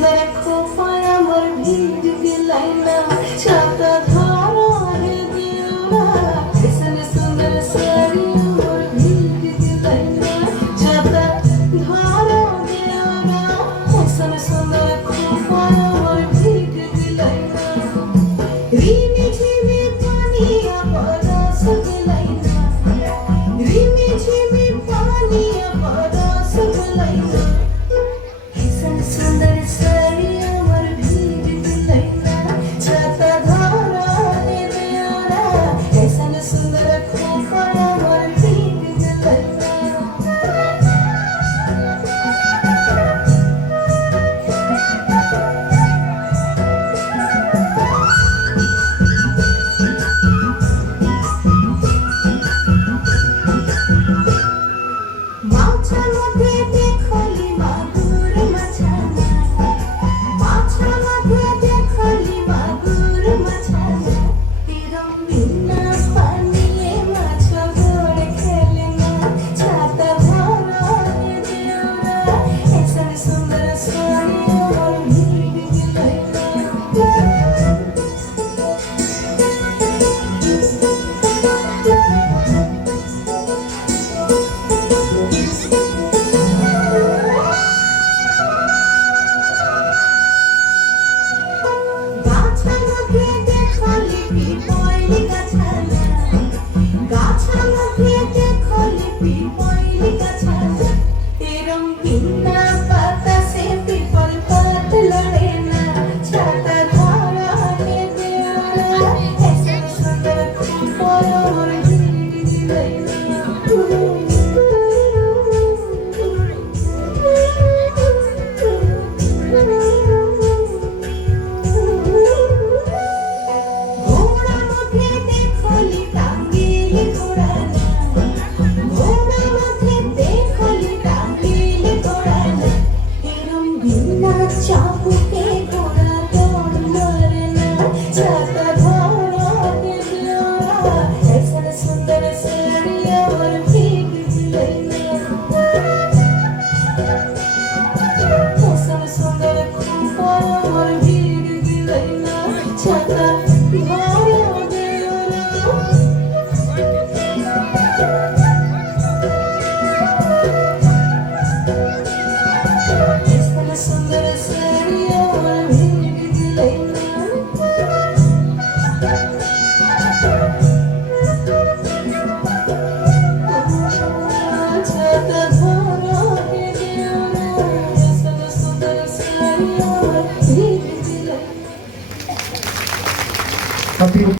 सुंदर खोपाया मोर भीज गेलाई ना छाता धारा है दियोरा ऐसन सुंदर साड़ी मोर भीज गेलाई ना छाता धारा दियोरा ऐसन सुंदर खोपाया मोर भीज गेलाई ना रीमी झिमी पानिया बरस गेलाई ना रीमी झिमी पानिया बरस गेलाई ना ऐसन सुंदर साड़ी मोर भीज गेलाई ना छाता धारा है दियोरा ऐसन सुंदर खोपाया मोर भीज गेलाई ना মাছামধ্যে দেখলি মাগুর মাছানা মাছামধ্যে দেখলি মাগুর মাছানা এরম বিনা পানিয়ে মাছ ধরে খেলে না ছাতা ভরা হে দেওরা ऐसन सुंदर साड़ी मोर भीज गेलाई ना গাছামধ্যে দেখলি পিপলি গাছানা গাছামধ্যে দেখলি পিপলি গাছানা এরম বিনা বাতাসে পিপল পাত লড়ে না ছাতা ধরা হে দেওরা ऐसन सुंदर खोपाया मोर भीज गेलाई ना ঘোড়া মধ্যে দেখলি টাঙ্গিল ঘোড়ানা ঘোড়া মধ্যে দেখলি টাঙ্গিল ঘোড়ানা এরম বিনা চাবুকে ঘোড়া দৌড় লড়ে না ছাতা ধরা হে দেওরা ऐसन सुंदर साड़ी मोर भीज गेलाई ना ऐसन सुंदर खोपाया मोर भीज गेलाई ना छाता धारा दियोरा ऐसन सुंदर साड़ी मोर भीज गेलाई ना छाता धारा है दियोरा ऐसन सुंदर साड़ी मोर भीज गेलाई ना।